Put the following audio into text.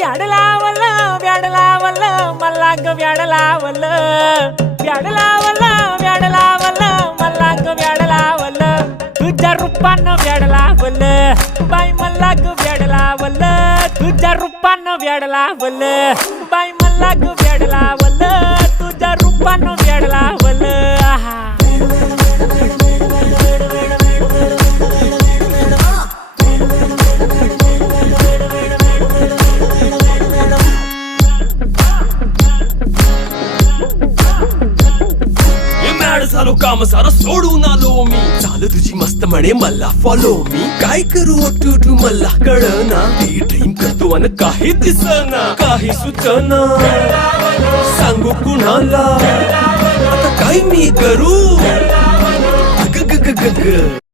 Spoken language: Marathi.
व्याड लावलं व्याड लावलं मला ग व्याड लावलं व्याड लावलं व्याड लावलं मला ग व्याड लावलं तुझ्या रूपानं व्याड लावलं बाई मला ग व्याड लावलं तुझ्या रूपानं व्याड लावलं बाई मला ग व्याड लावलं तुझ्या रूपानं व्याड लावलं आहा झालो काम सारं सोडून आलो मी चाल तुझी मस्त म्हणे मला फॉलो मी काय करू टू मला कळना ती ड्रीम करतो आणि काही दिसना काही सुचना सांगू कुणाला आता काय मी करू ग ग ग ग ग